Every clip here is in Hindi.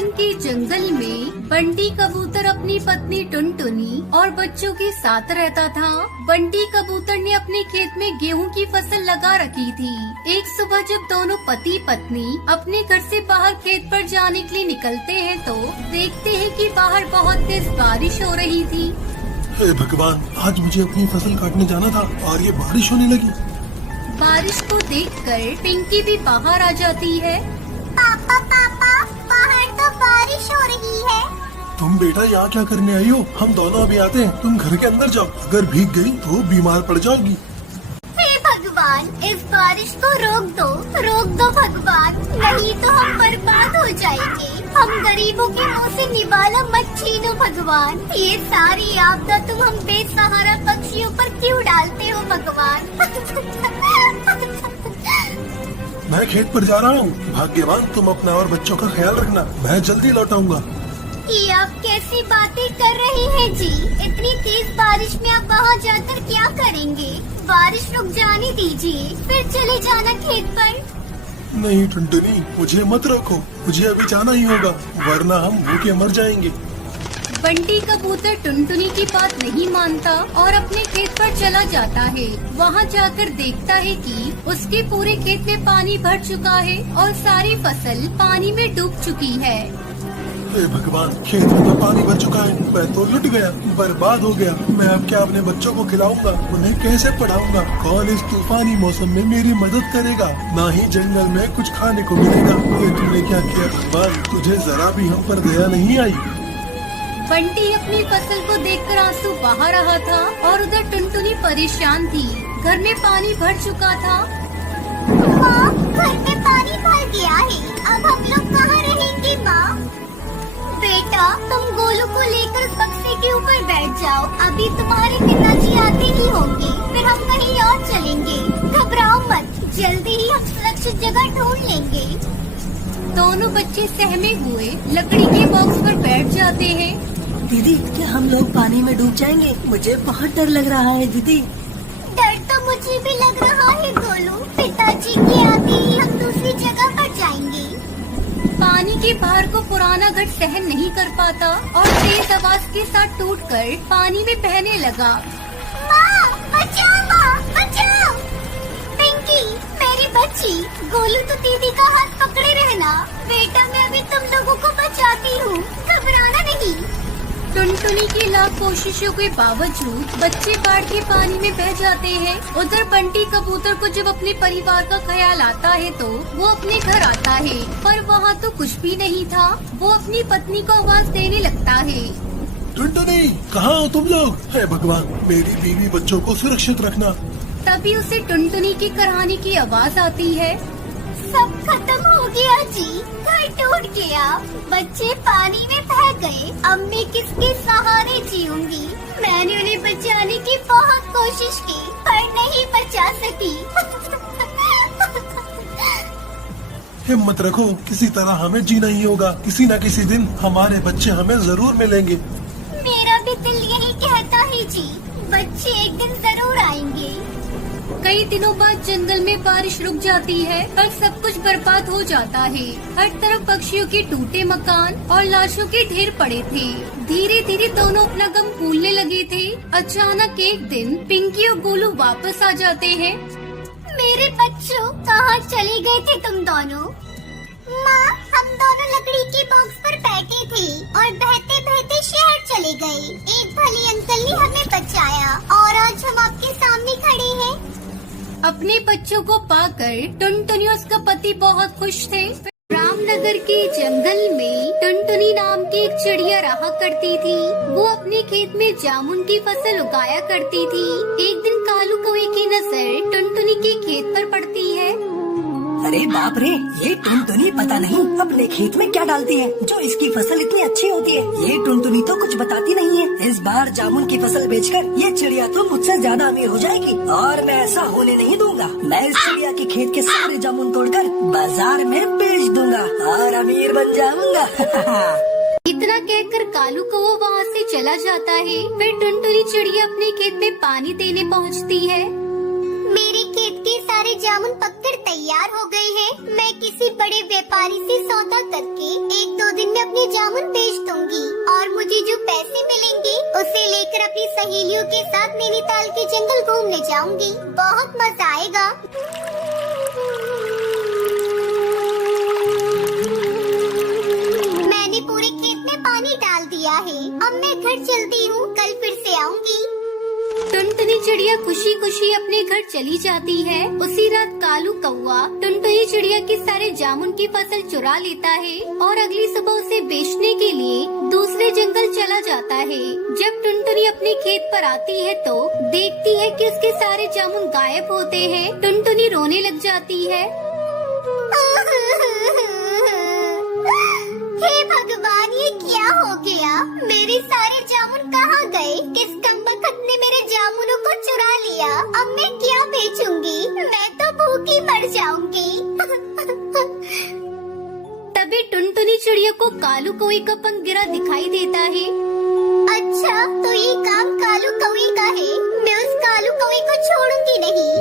पासन के जंगल में बंटी कबूतर अपनी पत्नी टुनटुनी और बच्चों के साथ रहता था। बंटी कबूतर ने अपने खेत में गेहूं की फसल लगा रखी थी। एक सुबह जब दोनों पति पत्नी अपने घर से बाहर खेत पर जाने के लिए निकलते हैं तो देखते हैं कि बाहर बहुत तेज बारिश हो रही थी। हे भगवान, आज मुझे अपनी फसल काटने जाना था और ये बारिश होने लगी। बारिश को देखकर पिंकी भी बाहर आ जाती है। पापा बाहर तो बारिश हो रही है। तुम बेटा यहाँ क्या करने आई हो? हम दोनों अभी आते हैं, तुम घर के अंदर जाओ। अगर भीग गई तो बीमार पड़ जाओगी। हे भगवान, इस बारिश को रोक दो भगवान, नहीं तो हम बर्बाद हो जाएंगे। हम गरीबों के मुंह से निवाला मत छीनो भगवान। ये सारी आपदा तुम हम बेसहारा पक्षियों पर क्यों डालते हो भगवान? मैं खेत पर जा रहा हूँ। भाग्यवान तुम अपना और बच्चों का ख्याल रखना। मैं जल्दी लौट आऊंगा। ये आप कैसी बातें कर रहे हैं जी? इतनी तेज बारिश में आप वहाँ जाकर क्या करेंगे? बारिश रुक जाने दीजिए, फिर चले जाना खेत पर। नहीं टुनटुनी, मुझे मत रोको। मुझे अभी जाना ही होगा, वरना हम भूखे मर जाएंगे। बंटी कबूतर टुनटुनी की बात नहीं मानता और अपने खेत पर चला जाता है। वहाँ जाकर देखता है कि उसके पूरे खेत में पानी भर चुका है और सारी फसल पानी में डूब चुकी है। हे भगवान, खेत में तो पानी भर चुका है। मैं तो लुट गया, बर्बाद हो गया। मैं अब क्या अपने बच्चों को खिलाऊंगा? उन्हें कैसे पढ़ाऊंगा? कौन इस तूफानी मौसम में मेरी मदद करेगा? ना ही जंगल में कुछ खाने को मिलेगा। ये तुमने क्या किया भगवान? तुझे जरा भी हम पर दया नहीं आई। बंटी अपनी फसल को देखकर आंसू बहा रहा था और उधर टुनटुनी परेशान थी। घर में पानी भर चुका था। माँ, घर में पानी भर गया है। अब हम लोग कहाँ रहेंगे माँ? बेटा, तुम गोलू को लेकर उस बक्से के ऊपर बैठ जाओ। अभी तुम्हारे पिताजी आते ही होंगे, फिर हम कहीं और चलेंगे। घबराओ मत, जल्दी ही हम सुरक्षित जगह ढूंढ लेंगे। दोनों बच्चे सहमे हुए लकड़ी के बॉक्स पर बैठ जाते हैं। दीदी, क्या हम लोग पानी में डूब जाएंगे? मुझे बहुत डर लग रहा है दीदी। डर तो मुझे भी लग रहा है गोलू। पिताजी के आते ही हम दूसरी जगह पर जाएंगे। पानी के भार को पुराना घर सहन नहीं कर पाता और तेज आवाज के साथ टूटकर पानी में बहने लगा। माँ, बचाओ! पिंकी, मेरी बच्ची, गोलू तो दीदी का हाथ पकड़े रहना। बेटा, मैं अभी तुम लोगों को बचाती हूँ, घबराना नहीं। टुनटुनी की लाख कोशिशों के बावजूद बच्चे बाढ़ के पानी में बह जाते हैं। उधर बंटी कबूतर को जब अपने परिवार का ख्याल आता है तो वो अपने घर आता है, पर वहाँ तो कुछ भी नहीं था। वो अपनी पत्नी को आवाज देने लगता है। टुनटुनी, कहाँ हो तुम लोग? हे भगवान, मेरी बीवी बच्चों को सुरक्षित रखना। तभी उसे टुनटुनी की कराहने की आवाज आती है। सब खत्म हो गया जी, घर टूट गया, बच्चे पानी में बह गए। अब मैं किसके सहारे जीऊंगी? मैंने उन्हें बचाने की बहुत कोशिश की, पर नहीं बचा सकी। हिम्मत रखो, किसी तरह हमें जीना ही होगा। किसी न किसी दिन हमारे बच्चे हमें जरूर मिलेंगे। मेरा भी दिल यही कहता है जी, बच्चे एक दिन जरूर आएंगे। कई दिनों बाद जंगल में बारिश रुक जाती है और सब कुछ बर्बाद हो जाता है। हर तरफ पक्षियों के टूटे मकान और लाशों के ढेर पड़े थे। धीरे धीरे दोनों अपना गम भूलने लगे थे। अचानक एक दिन पिंकी और गोलू वापस आ जाते हैं। मेरे बच्चों, कहाँ चले गए थे तुम दोनों? माँ, हम दोनों लकड़ी के बॉक्स पर बैठे थे और बहते बहते शहर चले गए। एक भले अंकल ने हमें बचाया और आज हम आपके सामने खड़े हैं। अपने बच्चों को पाकर टुनटुनी और उसका पति बहुत खुश थे। रामनगर के जंगल में टुनटुनी नाम की एक चिड़िया रहा करती थी। वो अपने खेत में जामुन की फसल उगाया करती थी। एक दिन कालू कौवे की नजर टुनटुनी के खेत पर पड़ती है। अरे बाप रे, ये टुनटुनी पता नहीं अपने खेत में क्या डालती है जो इसकी फसल इतनी अच्छी होती है। ये टुनटुनी तो कुछ बताती नहीं है। इस बार जामुन की फसल बेचकर ये चिड़िया तो मुझसे ज्यादा अमीर हो जाएगी और मैं ऐसा होने नहीं दूंगा। मैं इस चिड़िया के खेत के सारे जामुन तोड़कर बाजार में बेच दूंगा और अमीर बन जाऊंगा। इतना कहकर कालू कौवा वहाँ से चला जाता है। फिर टुनटुनी चिड़िया अपने खेत में पानी देने पहुँचती है। मेरे खेत के सारे जामुन पककर तैयार हो गए हैं। मैं किसी बड़े व्यापारी से सौदा करके 1-2 दिन में अपनी पैसे मिलेंगे उसे लेकर अपनी सहेलियों के साथ नैनीताल के जंगल घूमने जाऊंगी। बहुत मजा आएगा। मैंने पूरे खेत में पानी डाल दिया है। अब मैं घर चलती हूँ, कल फिर से आऊंगी। टुनटुनी चिड़िया खुशी खुशी अपने घर चली जाती है। उसी रात कालू कौआ टुनटुनी चिड़िया के सारे जामुन की फसल चुरा लेता है और अगली सुबह उसे बेचने के लिए दूसरे जंगल चला जाता है। जब टुनटुनी अपने खेत पर आती है तो देखती है कि उसके सारे जामुन गायब होते हैं। टुनटुनी रोने लग जाती है। हे भगवान, ये क्या हो गया? मेरे सारे जामुन कहाँ गए? किस कमबख्त ने मेरे जामुनों को चुरा लिया? अब मैं क्या बेचूंगी? मैं तो भूखी मर जाऊंगी। तभी टुनटुनी चिड़िया को कालू कौवे का पंख गिरा दिखाई देता है। अच्छा, तो ये काम कालू कौवे का है। मैं उस कालू कौवे को छोड़ूंगी नहीं।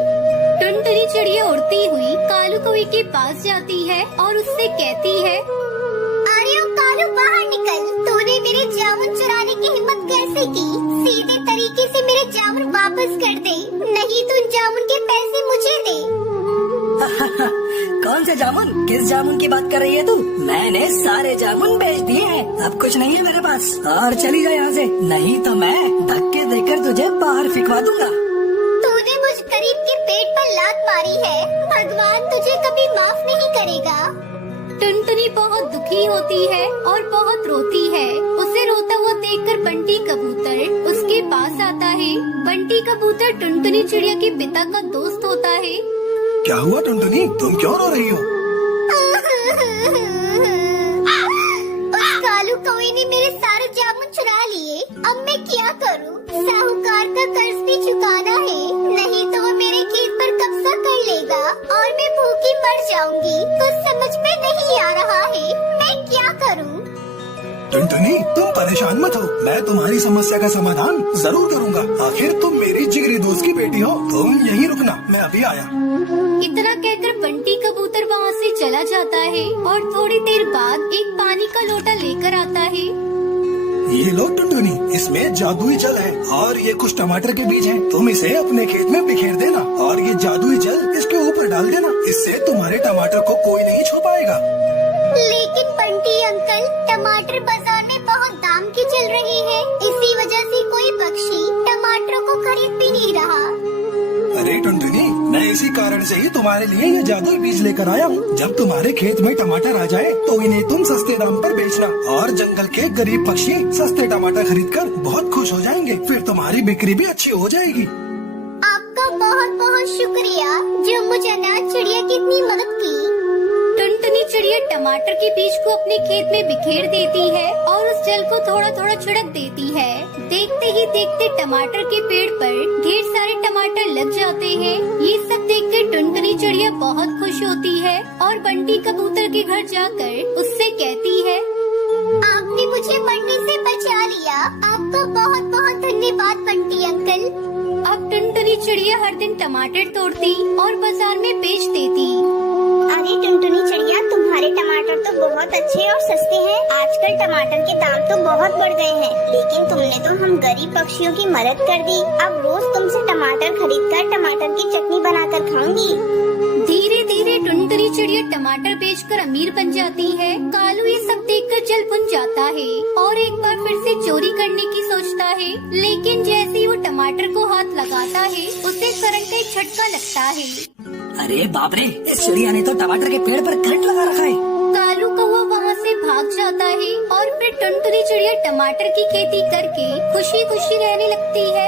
टुनटुनी चिड़िया उड़ती हुई कालू कौवे के पास जाती है और उससे कहती है, अरे ओ कालू, बाहर निकल। तूने मेरे जामुन चुराने की हिम्मत कैसे की? सीधे तरीके से मेरे जामुन वापस कर दे, नहीं तो उन जामुन के पैसे मुझे दे। कौन से जामुन? किस जामुन की बात कर रही है तू? मैंने सारे जामुन बेच दिए हैं। अब कुछ नहीं है मेरे पास। और चली जा यहाँ से, नहीं तो मैं धक्के देकर तुझे बाहर फिकवा दूंगा। तूने मुझ गरीब के पेट पर लात मारी है। भगवान तुझे कभी माफ नहीं करेगा। टुनटुनी बहुत दुखी होती है और बहुत रोती है। उसे रोता हुआ देखकर बंटी कबूतर उसके पास आता है। बंटी कबूतर टुनटुनी चिड़िया के पिता का दोस्त होता है। क्या हुआ टुनटुनी, तुम क्यों रो रही हो? उस कालू कौवे ने मेरे सारे जामुन चुरा लिए। अब मैं क्या करूं? साहूकार का कर्ज भी चुकाना है, नहीं तो वो मेरे खेत पर कब्जा कर लेगा और मैं भूखी मर जाऊंगी। कुछ समझ में नहीं आ रहा है, मैं क्या करूं? टुनटुनी, तुम परेशान मत हो, मैं तुम्हारी समस्या का समाधान जरूर करूंगा। आखिर तुम मेरी जिगरी दोस्त की बेटी हो। तुम यहीं रुकना, मैं अभी आया। इतना कहकर बंटी कबूतर वहाँ से चला जाता है और थोड़ी देर बाद एक पानी का लोटा लेकर आता है। ये लो टुनटुनी, इसमें जादुई जल है और ये कुछ टमाटर के बीज हैं। तुम इसे अपने खेत में बिखेर देना और ये जादुई जल इसके ऊपर डाल देना। इससे तुम्हारे टमाटर को कोई नहीं छू पाएगा। लेकिन बंटी अंकल, टमाटर बाजार में बहुत दाम की चल रही है। इसी वजह से कोई पक्षी टमाटरों को खरीद भी नहीं रहा। अरे टुनटुनी, मैं इसी कारण से ही तुम्हारे लिए ये जादुई बीज लेकर आया हूँ। जब तुम्हारे खेत में टमाटर आ जाए तो इन्हें तुम सस्ते दाम पर बेचना और जंगल के गरीब पक्षी सस्ते टमाटर खरीदकर बहुत खुश हो जाएंगे। फिर तुम्हारी बिक्री भी अच्छी हो जाएगी। आपका बहुत बहुत शुक्रिया जो मुझे अनाज चिड़िया की इतनी मदद की। टुनटुनी चिड़िया टमाटर के बीज को अपने खेत में बिखेर देती है और उस जल को थोड़ा थोड़ा छिड़क देती है। देखते ही देखते टमाटर के पेड़ पर ढेर सारे टमाटर लग जाते हैं। ये सब देखकर टुनटुनी चिड़िया बहुत खुश होती है और बंटी कबूतर के घर जाकर उससे कहती है, आपने मुझे मरने से बचा लिया। आपका बहुत बहुत धन्यवाद बंटी अंकल। अब टुनटुनी चिड़िया हर दिन टमाटर तोड़ती और बाजार में बेच देती। अरे टुनटुनी चिड़िया, तुम्हारे टमाटर तो बहुत अच्छे और सस्ते हैं। आजकल टमाटर के दाम तो बहुत बढ़ गए हैं, लेकिन तुमने तो हम गरीब पक्षियों की मदद कर दी। अब रोज तुमसे टमाटर खरीदकर टमाटर की चटनी बनाकर खाऊंगी। धीरे धीरे टुनटुनी चिड़िया टमाटर बेचकर अमीर बन जाती है। कालू ये सब देखकर जल भुन जाता है और एक बार फिर से चोरी करने की सोचता है, लेकिन जैसे ही वो टमाटर को हाथ लगाता है उसे करंट का एक झटका लगता है। अरे बाप रे, इस चिड़िया ने तो टमाटर के पेड़ पर करंट लगा रखा है। कालू कौवा वहाँ से भाग जाता है और फिर टुनटुनी चिड़िया टमाटर की खेती करके खुशी खुशी रहने लगती है।